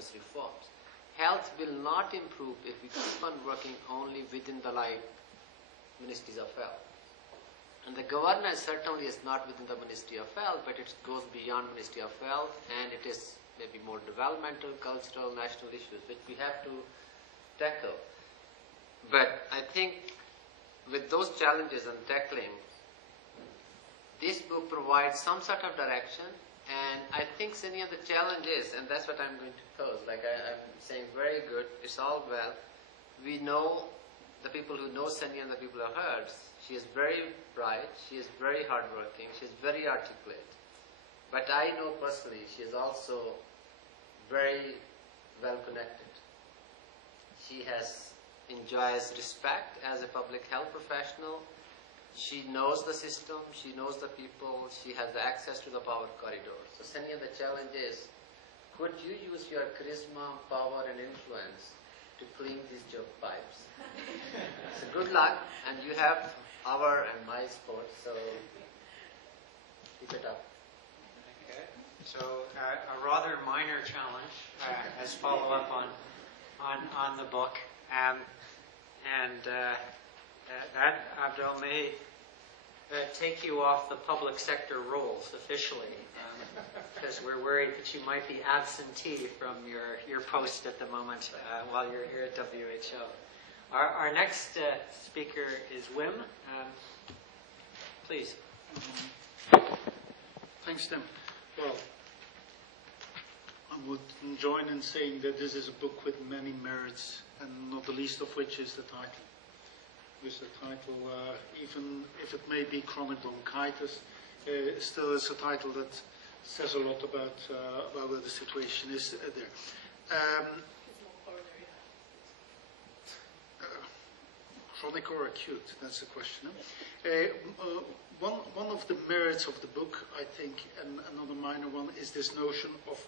service reforms. Health will not improve if we keep on working only within the ministries of health. And the governance certainly is not within the Ministry of Health, but it goes beyond Ministry of Health, and it is maybe more developmental, cultural, national issues which we have to tackle. But I think with those challenges and tackling, this book provides some sort of direction, and I think any of the challenges, and that's what I'm going to pose, like I'm saying, very good, it's all well. We know, the people who know Senia and the people who have heard, she is very bright, she is very hardworking, she is very articulate. But I know personally she is also very well connected. She enjoys respect as a public health professional. She knows the system, she knows the people, she has access to the power corridor. So Senia, the challenge is, could you use your charisma, power and influence to clean these joke pipes? So good luck, and you have our and my support, so keep it up. Okay, so a rather minor challenge as follow-up on the book, and that, Abdel, may take you off the public sector rolls officially, because we're worried that you might be absentee from your post at the moment while you're here at WHO. Our next speaker is Wim. Please. Thanks, Tim. Well, I would join in saying that this is a book with many merits, and not the least of which is the title. Because the title, even if it may be chronic bronchitis, still is a title that says a lot about where the situation is there. Chronic or acute, that's the question. One of the merits of the book, I think, and another minor one, is this notion of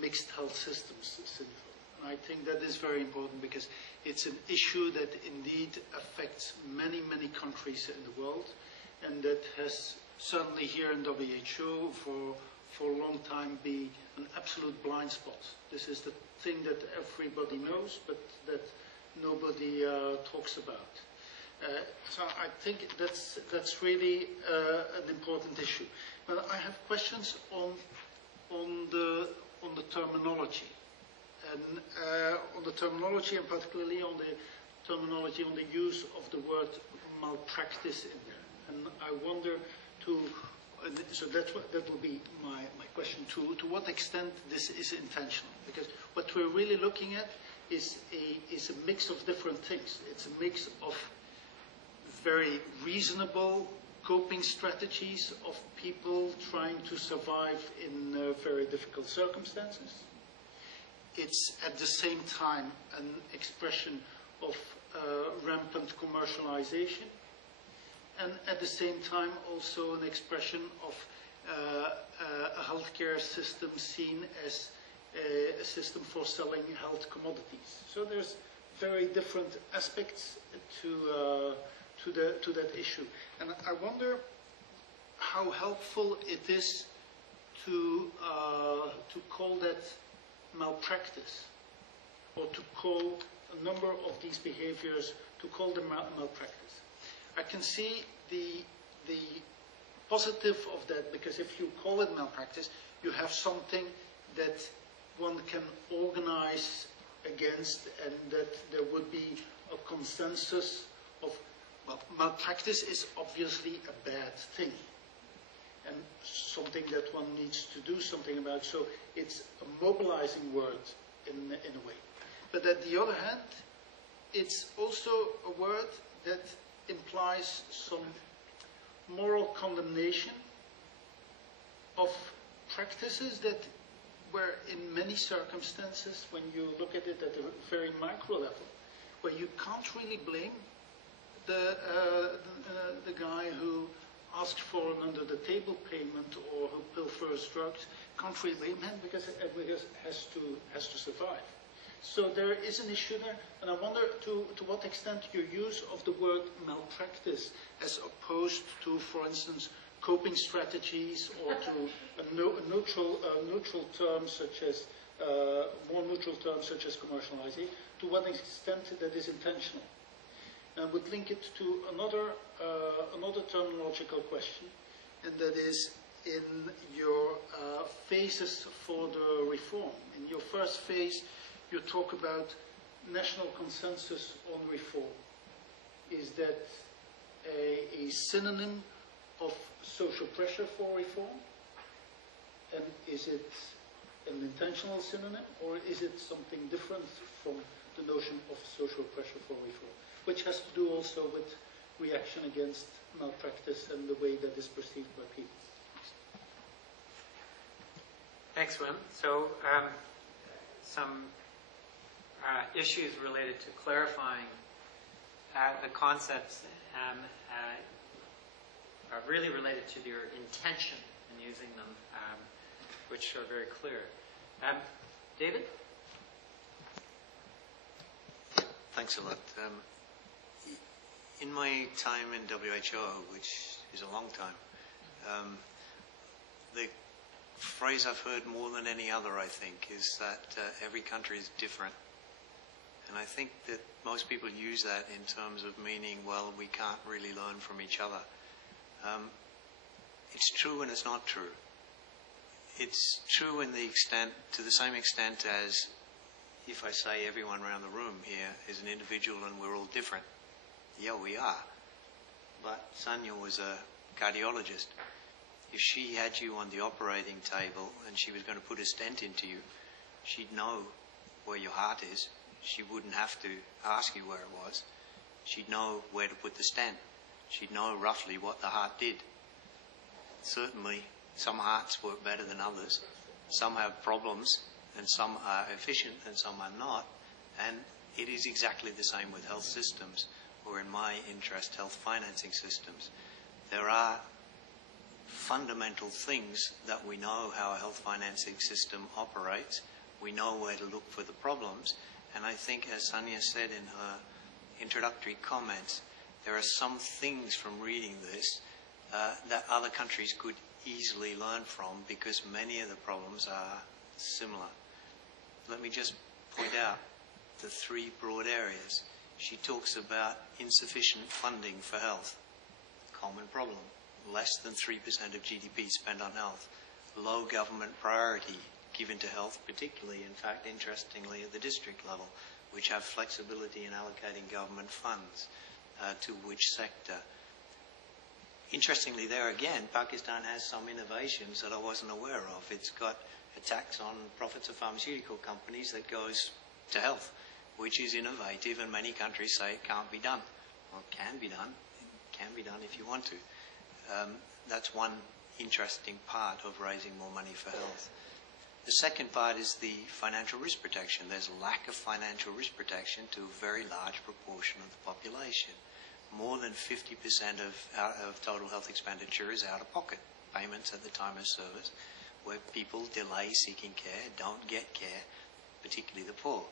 mixed health systems syndrome. And I think that is very important because it's an issue that indeed affects many, many countries in the world, and that has certainly here in WHO for a long time been an absolute blind spot. This is the thing that everybody knows, but that nobody talks about. So I think that's really an important issue. But I have questions on the terminology, and on the terminology, and particularly on the terminology on the use of the word malpractice in there. And I wonder so that will be my question, to what extent this is intentional, because what we're really looking at is a mix of different things. It's a mix of very reasonable coping strategies of people trying to survive in very difficult circumstances. It's at the same time an expression of rampant commercialization, and at the same time also an expression of a healthcare system seen as a system for selling health commodities. So there's very different aspects to that issue. And I wonder how helpful it is to call that malpractice, or to call a number of these behaviors, to call them malpractice. I can see the positive of that, because if you call it malpractice, you have something that one can organize against, and that there would be a consensus of, well, malpractice is obviously a bad thing, and something that one needs to do something about. So it's a mobilizing word in a way. But at the other hand, it's also a word that implies some moral condemnation of practices that were in many circumstances, when you look at it at a very micro level, where you can't really blame the guy who asks for an under-the-table payment or who pilfers drugs. Can't really blame him because it has to survive. So there is an issue there, and I wonder to what extent your use of the word malpractice, as opposed to, for instance, coping strategies, or to a neutral term such as more neutral terms such as commercializing, to what extent that is intentional. And would link it to another terminological question, and that is in your phases for the reform. In your first phase, you talk about national consensus on reform. Is that a synonym of social pressure for reform? And is it an intentional synonym, or is it something different from the notion of social pressure for reform, which has to do also with reaction against malpractice and the way that is perceived by people? Thanks, Wim. So some issues related to clarifying the concepts are really related to your intention in using them, which are very clear. David? Thanks a lot. In my time in WHO, which is a long time, the phrase I've heard more than any other, I think, is that every country is different. And I think that most people use that in terms of meaning, well, we can't really learn from each other. It's true and it's not true. It's true to the same extent as if I say everyone around the room here is an individual and we're all different. Yeah, we are. But Sanya was a cardiologist. If she had you on the operating table and she was going to put a stent into you, she'd know where your heart is. She wouldn't have to ask you where it was. She'd know where to put the stent. She'd know roughly what the heart did. Certainly, some hearts work better than others. Some have problems, and some are efficient, and some are not. And it is exactly the same with health systems, or in my interest, health financing systems. There are fundamental things that we know how a health financing system operates. We know where to look for the problems. And I think, as Sanya said in her introductory comments, there are some things from reading this that other countries could easily learn from, because many of the problems are similar. Let me just point out the three broad areas. She talks about insufficient funding for health. Common problem. Less than 3% of GDP spent on health. Low government priority given to health, particularly, in fact, interestingly, at the district level, which have flexibility in allocating government funds to which sector. Interestingly, there again, Pakistan has some innovations that I wasn't aware of. It's got a tax on profits of pharmaceutical companies that goes to health, which is innovative, and many countries say it can't be done. Well, it can be done. It can be done if you want to. That's one interesting part of raising more money for health. The second part is the financial risk protection. There's a lack of financial risk protection to a very large proportion of the population. More than 50% of total health expenditure is out of pocket payments at the time of service, where people delay seeking care, don't get care, particularly the poor.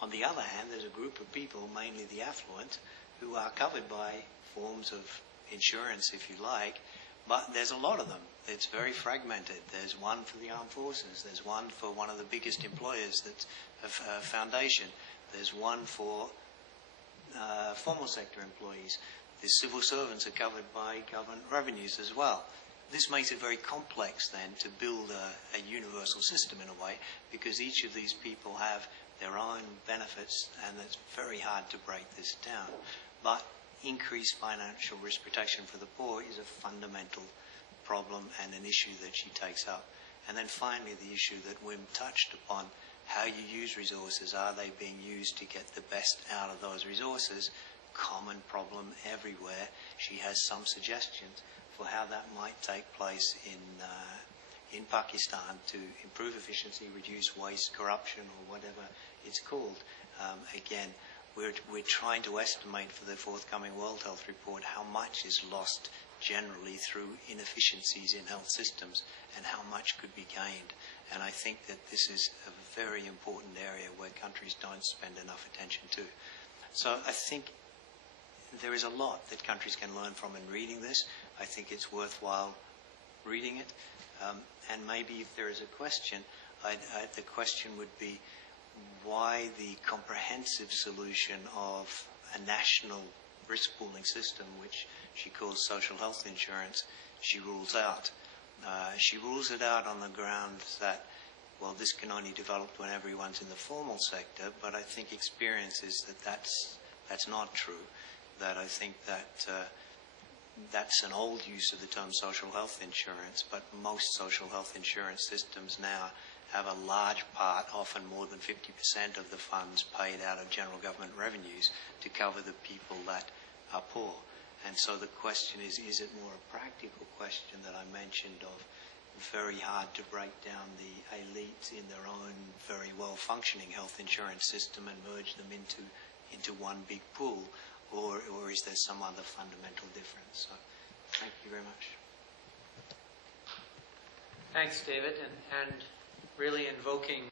On the other hand, there's a group of people, mainly the affluent, who are covered by forms of insurance, if you like, but there's a lot of them. It's very fragmented. There's one for the armed forces. There's one for one of the biggest employers, that's a foundation. There's one for formal sector employees. The civil servants are covered by government revenues as well. This makes it very complex then to build a universal system in a way, because each of these people have their own benefits, and it's very hard to break this down. But increased financial risk protection for the poor is a fundamental problem and an issue that she takes up. And then finally, the issue that Wim touched upon, how you use resources. Are they being used to get the best out of those resources? Common problem everywhere. She has some suggestions for how that might take place in Pakistan to improve efficiency, reduce waste, corruption, or whatever it's called. Again, we're trying to estimate for the forthcoming World Health Report how much is lost generally through inefficiencies in health systems and how much could be gained. And I think that this is a very important area where countries don't spend enough attention to. So I think there is a lot that countries can learn from in reading this. I think it's worthwhile reading it. And maybe if there is a question, the question would be why the comprehensive solution of a national risk pooling system, which she calls social health insurance, she rules out. She rules it out on the grounds that, well, this can only develop when everyone's in the formal sector, but I think experience is that that's not true. That I think that that's an old use of the term social health insurance, but most social health insurance systems now have a large part, often more than 50% of the funds paid out of general government revenues to cover the people that are poor. And so the question is it more a practical question that I mentioned of very hard to break down the elite in their own very well-functioning health insurance system and merge them into one big pool, or is there some other fundamental difference? So thank you very much. Thanks, David, and really invoking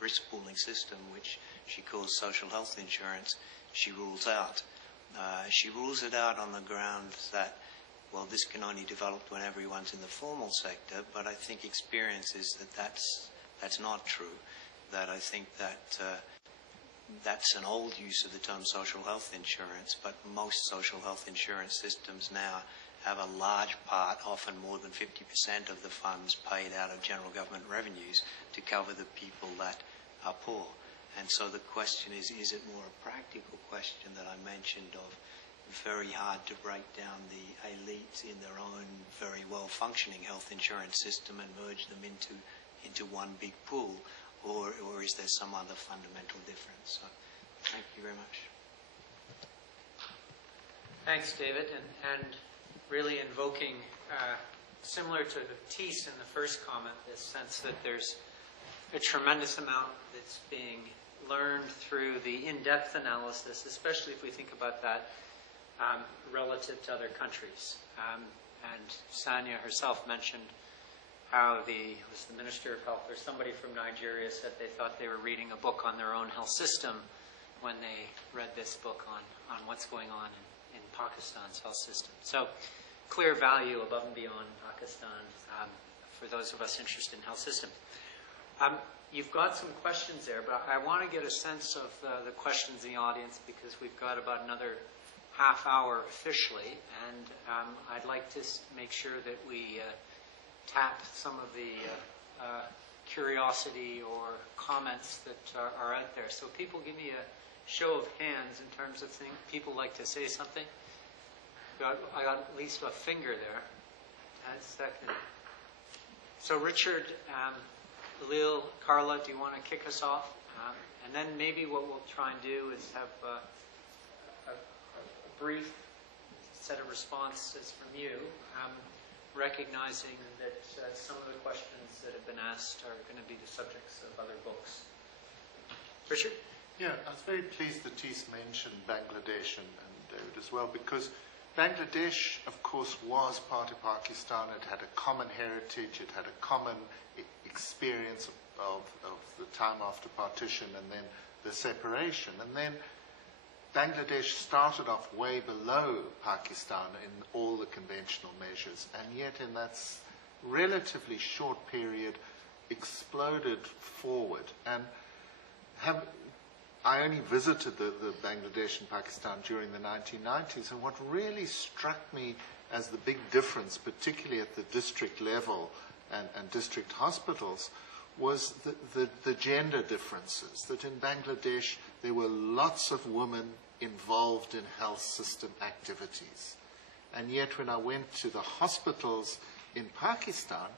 risk pooling system, which she calls social health insurance, she rules out. She rules it out on the grounds that, well, this can only develop when everyone's in the formal sector, but I think experience is that that's not true. That I think that that's an old use of the term social health insurance, but most social health insurance systems now have a large part, often more than 50% of the funds paid out of general government revenues to cover the people that are poor. And so the question is it more a practical question that I mentioned of very hard to break down the elite in their own very well-functioning health insurance system and merge them into one big pool, or is there some other fundamental difference? So thank you very much. Thanks, David, and really invoking, similar to Thies in the first comment, this sense that there's a tremendous amount that's being learned through the in-depth analysis, especially if we think about that relative to other countries. And Sanya herself mentioned how was the Minister of Health or somebody from Nigeria said they thought they were reading a book on their own health system when they read this book on what's going on in Pakistan's health system. So clear value above and beyond Pakistan for those of us interested in health system. You've got some questions there, but I want to get a sense of the questions in the audience because we've got about another half hour officially, and I'd like to make sure that we tap some of the curiosity or comments that are out there. So people give me a show of hands in terms of things. People like to say something. I got at least a finger there. A second. So Richard, Lil, Carla, do you want to kick us off? And then maybe what we'll try and do is have a brief set of responses from you, recognizing that some of the questions that have been asked are going to be the subjects of other books. Richard? Yeah, I was very pleased that Thies mentioned Bangladesh and David as well, because Bangladesh, of course, was part of Pakistan. It had a common heritage, it had a common experience of the time after partition and then the separation. And then Bangladesh started off way below Pakistan in all the conventional measures, and yet in that relatively short period exploded forward. And I only visited the Bangladesh and Pakistan during the 1990s, and what really struck me as the big difference, particularly at the district level and district hospitals, was the gender differences. That in Bangladesh there were lots of women involved in health system activities. And yet when I went to the hospitals in Pakistan,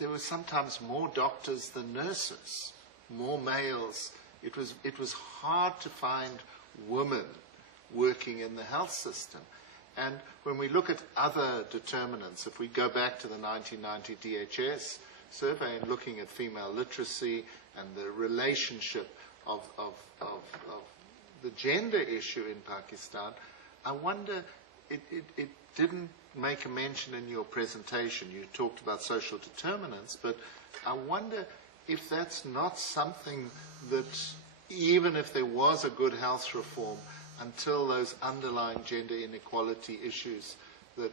there were sometimes more doctors than nurses, more males. It was hard to find women working in the health system. And when we look at other determinants, if we go back to the 1990 DHS survey and looking at female literacy and the relationship of the gender issue in Pakistan, I wonder, it didn't make a mention in your presentation. You talked about social determinants, but I wonder if that's not something that, even if there was a good health reform, until those underlying gender inequality issues that